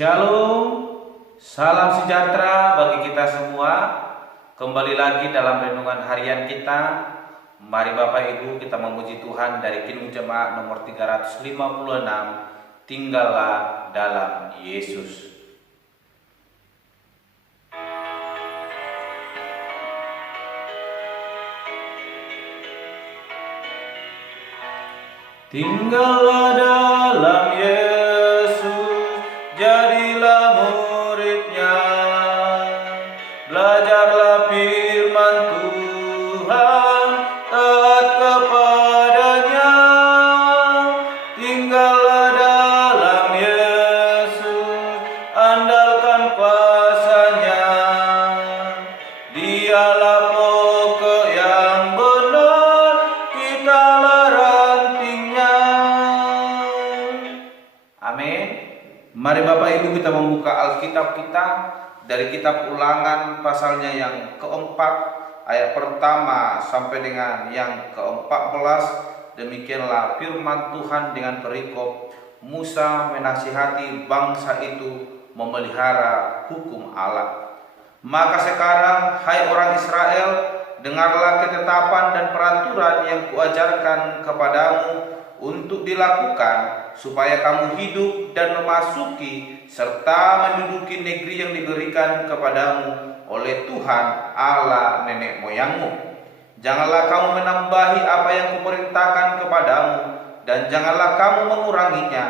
Shalom, salam sejahtera bagi kita semua. Kembali lagi dalam renungan harian kita. Mari Bapak Ibu kita memuji Tuhan dari Kidung Jemaat nomor 356, Tinggallah dalam Yesus. Tinggallah dalam Yesus, jadilah muridnya, belajarlah firman Tuhan, taat kepadanya. Tinggallah dalam Yesus, andalkan kuasa-Nya. Dialah pokok yang benar, kitalah rantingnya. Amin. Mari Bapak Ibu kita membuka Alkitab kita dari kitab Ulangan pasalnya yang keempat, ayat pertama sampai dengan yang ke-14. Demikianlah firman Tuhan dengan perikop Musa menasihati bangsa itu memelihara hukum Allah. Maka sekarang, hai orang Israel, dengarlah ketetapan dan peraturan yang kuajarkan kepadamu untuk dilakukan, supaya kamu hidup dan memasuki serta menduduki negeri yang diberikan kepadamu oleh Tuhan Allah nenek moyangmu. Janganlah kamu menambahi apa yang kuperintahkan kepadamu, dan janganlah kamu menguranginya.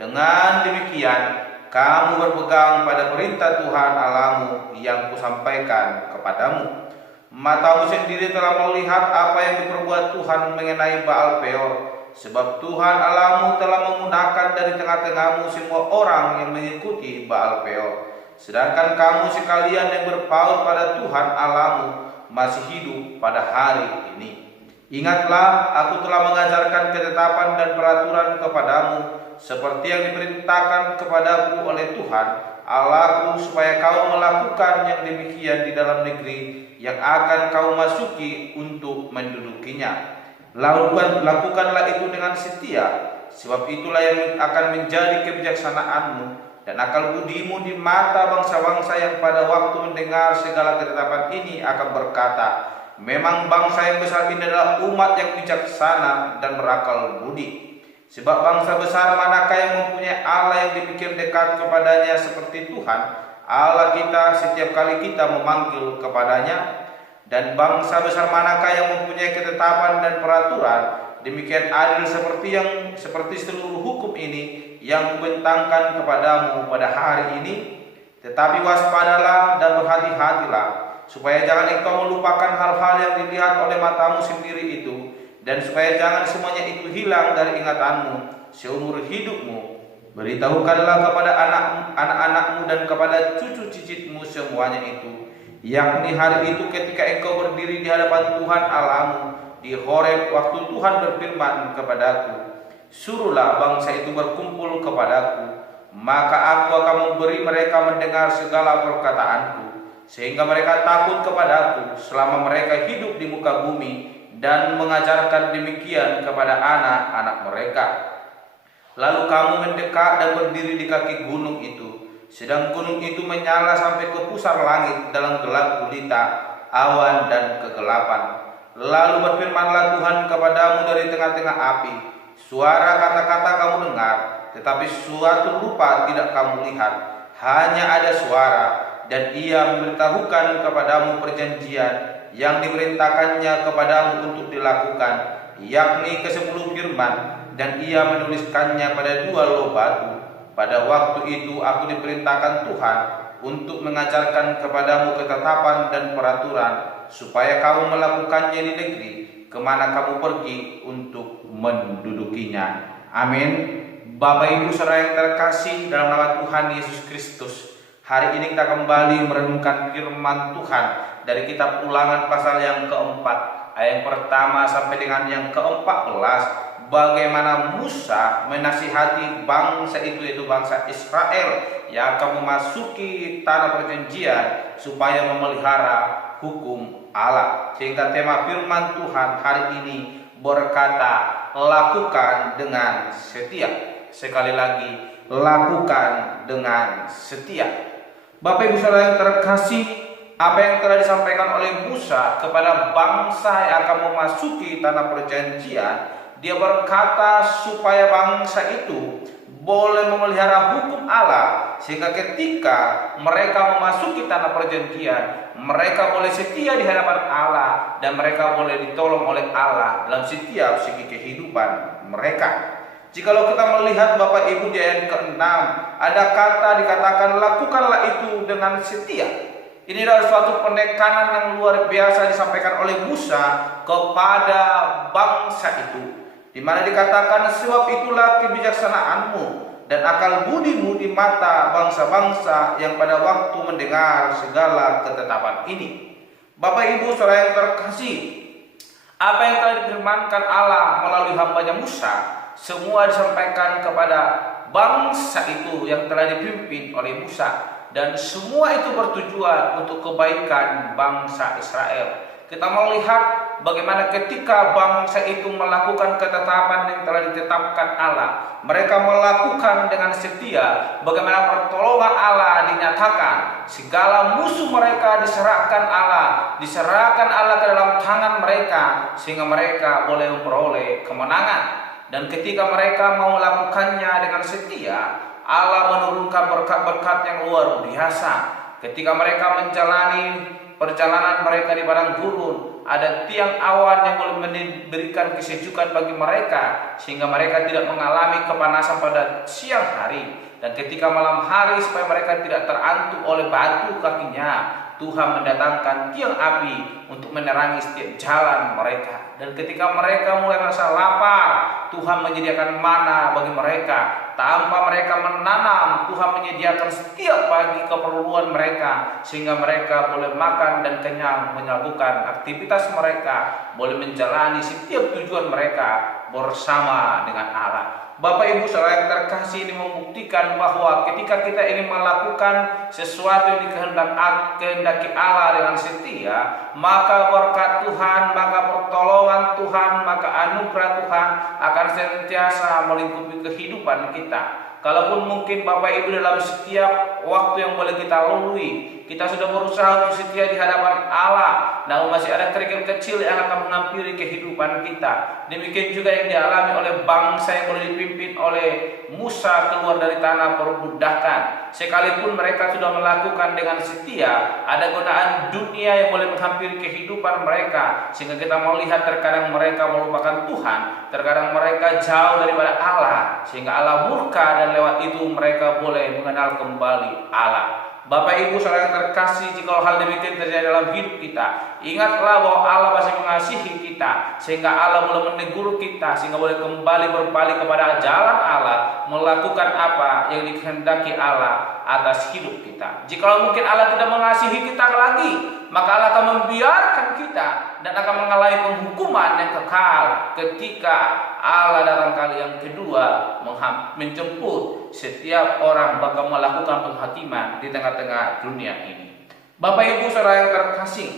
Dengan demikian, kamu berpegang pada perintah Tuhan Allahmu yang kusampaikan kepadamu. Matamu sendiri telah melihat apa yang diperbuat Tuhan mengenai Baal Peor, sebab Tuhan Allahmu telah menggunakan dari tengah-tengahmu semua orang yang mengikuti Baal Peor. Sedangkan kamu sekalian yang berpaut pada Tuhan Allahmu masih hidup pada hari ini. Ingatlah, aku telah mengajarkan ketetapan dan peraturan kepadamu, seperti yang diperintahkan kepadaku oleh Tuhan Allahku, supaya kau melakukan yang demikian di dalam negeri yang akan kau masuki untuk mendudukinya. Lakukanlah itu dengan setia, sebab itulah yang akan menjadi kebijaksanaanmu dan akal budimu di mata bangsa-bangsa yang pada waktu mendengar segala ketetapan ini akan berkata, memang bangsa yang besar ini adalah umat yang bijaksana dan berakal budi. Sebab bangsa besar manakah yang mempunyai Allah yang demikian dekat kepadanya seperti Tuhan Allah kita setiap kali kita memanggil kepadanya? Dan bangsa besar manakah yang mempunyai ketetapan dan peraturan demikian adil seperti seluruh hukum ini yang kubentangkan kepadamu pada hari ini? Tetapi waspadalah dan berhati-hatilah, supaya jangan engkau melupakan hal-hal yang dilihat oleh matamu sendiri itu, dan supaya jangan semuanya itu hilang dari ingatanmu seumur hidupmu. Beritahukanlah kepada anak-anakmu dan kepada cucu cicitmu semuanya itu, yakni hari itu ketika engkau berdiri di hadapan Tuhan Allahmu di Horeb, waktu Tuhan berfirman kepadaku, suruhlah bangsa itu berkumpul kepadaku, maka aku akan memberi mereka mendengar segala perkataanku, sehingga mereka takut kepadaku selama mereka hidup di muka bumi, dan mengajarkan demikian kepada anak-anak mereka. Lalu kamu mendekat dan berdiri di kaki gunung itu, sedang gunung itu menyala sampai ke pusar langit dalam gelap gulita, awan dan kegelapan. Lalu berfirmanlah Tuhan kepadamu dari tengah-tengah api, suara kata-kata kamu dengar, tetapi suatu rupa tidak kamu lihat, hanya ada suara, dan ia memberitahukan kepadamu perjanjian yang diperintahkannya kepadamu untuk dilakukan, yakni ke-10 firman, dan ia menuliskannya pada 2 loh batu. Pada waktu itu aku diperintahkan Tuhan untuk mengajarkan kepadamu ketetapan dan peraturan, supaya kamu melakukannya di negeri kemana kamu pergi untuk mendudukinya. Amin. Bapak Ibu saudara yang terkasih dalam nama Tuhan Yesus Kristus, hari ini kita kembali merenungkan firman Tuhan dari kitab Ulangan pasal yang keempat, ayat yang pertama sampai dengan yang ke-14. Bagaimana Musa menasihati bangsa itu, yaitu bangsa Israel yang akan memasuki tanah perjanjian supaya memelihara hukum Allah. Sehingga tema firman Tuhan hari ini berkata, lakukan dengan setia. Sekali lagi, lakukan dengan setia. Bapak Ibu Saudara yang terkasih, apa yang telah disampaikan oleh Musa kepada bangsa yang akan memasuki tanah perjanjian, dia berkata supaya bangsa itu boleh memelihara hukum Allah, sehingga ketika mereka memasuki tanah perjanjian, mereka boleh setia di hadapan Allah dan mereka boleh ditolong oleh Allah dalam setiap segi kehidupan mereka. Jikalau kita melihat Bapak Ibu di ayat ke-6, ada kata dikatakan lakukanlah itu dengan setia. Ini adalah suatu penekanan yang luar biasa disampaikan oleh Musa kepada bangsa itu, di mana dikatakan sebab itulah kebijaksanaanmu dan akal budimu di mata bangsa-bangsa yang pada waktu mendengar segala ketetapan ini. Bapak Ibu Saudara yang terkasih, apa yang telah difirmankan Allah melalui hamba-Nya Musa, semua disampaikan kepada bangsa itu yang telah dipimpin oleh Musa, dan semua itu bertujuan untuk kebaikan bangsa Israel. Kita melihat bagaimana ketika bangsa itu melakukan ketetapan yang telah ditetapkan Allah, mereka melakukan dengan setia, bagaimana pertolongan Allah dinyatakan, segala musuh mereka diserahkan Allah ke dalam tangan mereka, sehingga mereka boleh memperoleh kemenangan. Dan ketika mereka mau melakukannya dengan setia, Allah menurunkan berkat-berkat yang luar biasa. Ketika mereka menjalani perjalanan mereka di padang gurun, ada tiang awan yang boleh memberikan kesejukan bagi mereka, sehingga mereka tidak mengalami kepanasan pada siang hari. Dan ketika malam hari, supaya mereka tidak terantuk oleh batu kakinya, Tuhan mendatangkan tiang api untuk menerangi setiap jalan mereka. Dan ketika mereka mulai merasa lapar, Tuhan menyediakan mana bagi mereka. Tanpa mereka menanam, Tuhan menyediakan setiap pagi keperluan mereka, sehingga mereka boleh makan dan kenyang, melakukan aktivitas mereka, boleh menjalani setiap tujuan mereka bersama dengan Allah. Bapak Ibu Saudara yang terkasih, ini membuktikan bahwa ketika kita ingin melakukan sesuatu yang dikehendaki Allah dengan setia, maka berkat Tuhan, maka pertolongan Tuhan, maka anugerah Tuhan akan senantiasa melingkupi kehidupan kita. Kalaupun mungkin Bapak Ibu dalam setiap waktu yang boleh kita lalui, kita sudah berusaha untuk setia di hadapan Allah, namun masih ada kerikil kecil yang akan menghampiri kehidupan kita. Demikian juga yang dialami oleh bangsa yang boleh dipimpin oleh Musa keluar dari tanah perbudakan. Sekalipun mereka sudah melakukan dengan setia, ada godaan dunia yang boleh menghampiri kehidupan mereka, sehingga kita melihat terkadang mereka melupakan Tuhan, terkadang mereka jauh daripada Allah, sehingga Allah murka dan lewat itu mereka boleh mengenal kembali Allah. Bapak Ibu Saudara yang terkasih, jika hal demikian terjadi dalam hidup kita, ingatlah bahwa Allah masih mengasihi kita, sehingga Allah boleh menegur kita, sehingga boleh kembali berbalik kepada jalan Allah, melakukan apa yang dikehendaki Allah atas hidup kita. Jika mungkin Allah tidak mengasihi kita lagi, maka Allah akan membiarkan kita dan akan mengalami penghukuman yang kekal ketika Allah datang kali yang kedua menjemput setiap orang bakal melakukan penghakiman di tengah-tengah dunia ini. Bapak Ibu Saudara yang terkasih,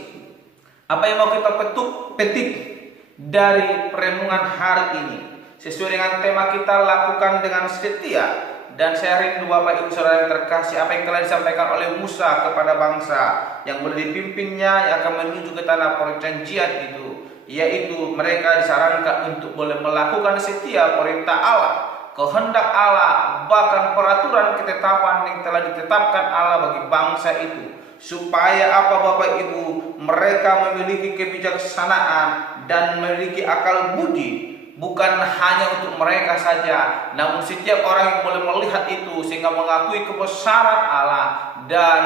apa yang mau kita petik dari perenungan hari ini sesuai dengan tema kita lakukan dengan setia. Dan saya rindu Bapak Ibu Saudara yang terkasih, apa yang telah disampaikan oleh Musa kepada bangsa yang boleh dipimpinnya yang akan menuju ke tanah perjanjian itu, yaitu mereka disarankan untuk boleh melakukan setiap perintah Allah, kehendak Allah, bahkan peraturan ketetapan yang telah ditetapkan Allah bagi bangsa itu, supaya apa Bapak Ibu, mereka memiliki kebijaksanaan dan memiliki akal budi. Bukan hanya untuk mereka saja, namun setiap orang yang boleh melihat itu sehingga mengakui kebesaran Allah dan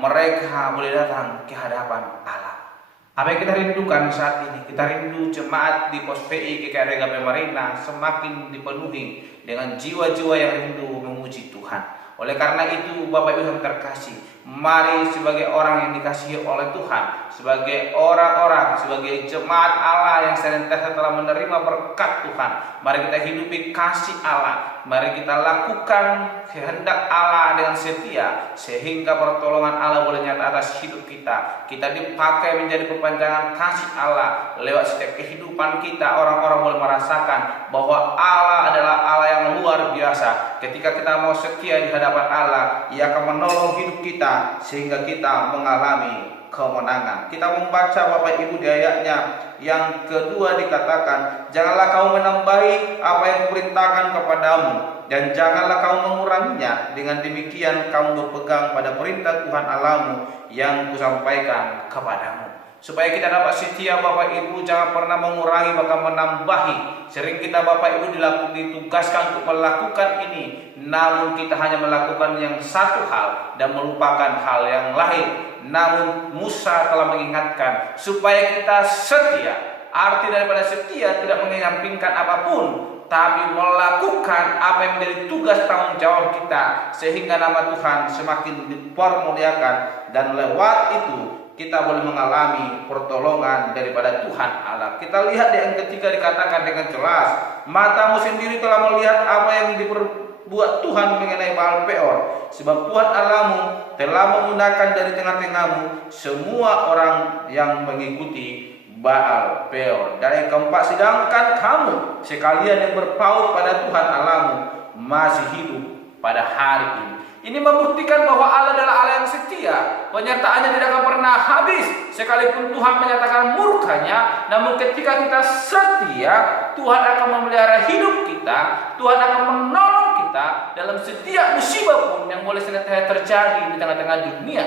mereka boleh datang ke hadapan Allah. Apa yang kita rindukan saat ini? Kita rindu jemaat di Pos PI GKR Gape Marina semakin dipenuhi dengan jiwa-jiwa yang rindu memuji Tuhan. Oleh karena itu Bapak Ibu yang terkasih, mari sebagai orang yang dikasihi oleh Tuhan, sebagai orang-orang, sebagai jemaat Allah yang senantiasa telah menerima berkat Tuhan, mari kita hidupi kasih Allah, Mari kita lakukan kehendak Allah dengan setia, sehingga pertolongan Allah boleh nyata atas hidup kita. Kita dipakai menjadi perpanjangan kasih Allah. Lewat setiap kehidupan kita, orang-orang boleh merasakan bahwa Allah adalah Allah yang luar biasa. Ketika kita mau setia di hadapan Allah, Ia akan menolong hidup kita sehingga kita mengalami kemenangan. Kita membaca Bapak Ibu di ayatnya yang kedua dikatakan, janganlah kamu menambahi apa yang kuperintahkan kepadamu, dan janganlah kamu menguranginya. Dengan demikian kamu berpegang pada perintah Tuhan Allahmu yang kusampaikan kepadamu. Supaya kita dapat setia Bapak Ibu, jangan pernah mengurangi bahkan menambahi. Sering kita Bapak Ibu ditugaskan untuk melakukan ini, namun kita hanya melakukan yang satu hal dan melupakan hal yang lain. Namun Musa telah mengingatkan supaya kita setia. Arti daripada setia tidak menyampingkan apapun, tapi melakukan apa yang menjadi tugas tanggung jawab kita, sehingga nama Tuhan semakin dipermuliakan, dan lewat itu kita boleh mengalami pertolongan daripada Tuhan Allah. Kita lihat di ayat ketiga dikatakan dengan jelas, matamu sendiri telah melihat apa yang diperbuat Tuhan mengenai Baal Peor, sebab Tuhan Allahmu telah menggunakan dari tengah-tengahmu semua orang yang mengikuti Baal Peor. Dan yang keempat, sedangkan kamu sekalian yang berpaut pada Tuhan Allahmu masih hidup pada hari ini. Ini membuktikan bahwa Allah adalah Allah yang setia. Penyertaannya tidak akan pernah habis. Sekalipun Tuhan menyatakan murkanya, namun ketika kita setia, Tuhan akan memelihara hidup kita. Tuhan akan menolong kita dalam setiap musibah pun yang boleh senantiasa terjadi di tengah-tengah dunia.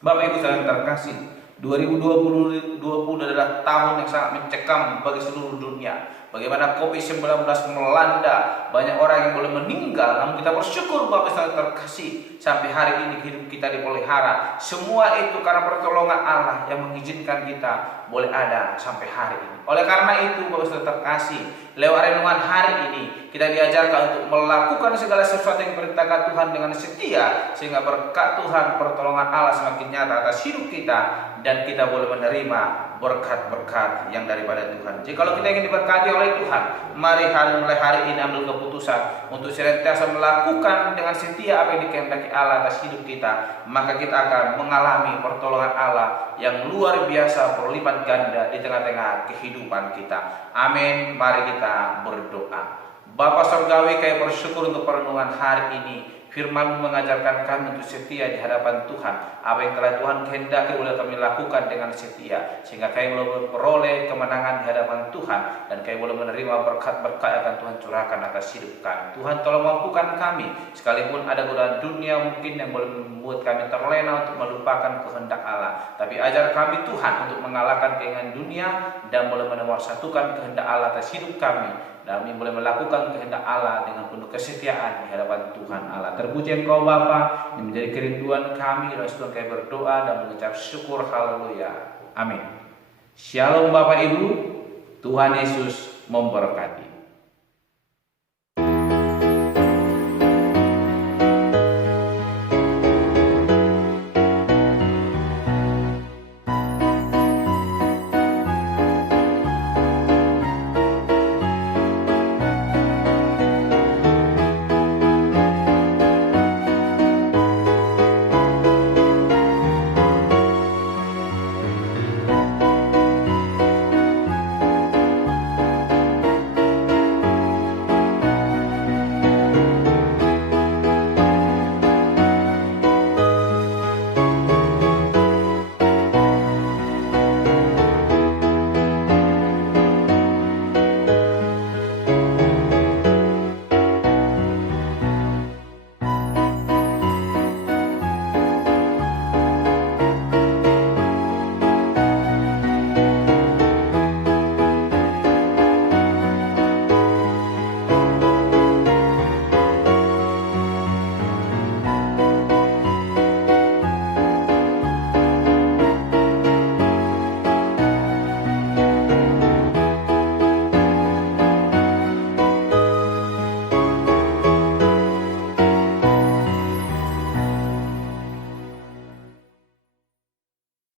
Bapak Ibu saudara terkasih, 2020 adalah tahun yang sangat mencekam bagi seluruh dunia. Bagaimana COVID-19 melanda, banyak orang yang boleh meninggal, namun kita bersyukur Bapak Ibu terkasih, sampai hari ini hidup kita dipelihara. Semua itu karena pertolongan Allah yang mengizinkan kita boleh ada sampai hari ini. Oleh karena itu Bapak Ibu terkasih, lewat renungan hari ini kita diajarkan untuk melakukan segala sesuatu yang diperintahkan Tuhan dengan setia, sehingga berkat Tuhan, pertolongan Allah semakin nyata atas hidup kita, dan kita boleh menerima berkat-berkat yang daripada Tuhan. Jikalau kita ingin diberkati oleh Tuhan, mari mulai hari ini ambil keputusan untuk senantiasa melakukan dengan setia apa yang dikehendaki Allah atas hidup kita, maka kita akan mengalami pertolongan Allah yang luar biasa berlipat ganda di tengah-tengah kehidupan kita. Amin. Mari kita berdoa. Bapa Surgawi, kami bersyukur untuk perenungan hari ini. Firman-Mu mengajarkan kami untuk setia di hadapan Tuhan. Apa yang telah Tuhan kehendaki boleh kami lakukan dengan setia, sehingga kami boleh memperoleh kemenangan di hadapan Tuhan, dan kami boleh menerima berkat-berkat yang akan Tuhan curahkan atas hidup kami. Tuhan tolong mampukan kami, sekalipun ada godaan dunia mungkin yang boleh membuat kami terlena untuk melupakan kehendak Allah, tapi ajar kami Tuhan untuk mengalahkan keinginan dunia dan boleh menomorsatukan kehendak Allah atas hidup kami. Kami boleh melakukan kehendak Allah dengan penuh kesetiaan di hadapan Tuhan Allah. Terpuji Engkau Bapa, yang menjadi kerinduan kami, dan sebelum kami berdoa dan mengucap syukur, haleluya. Amin. Shalom Bapak Ibu, Tuhan Yesus memberkati.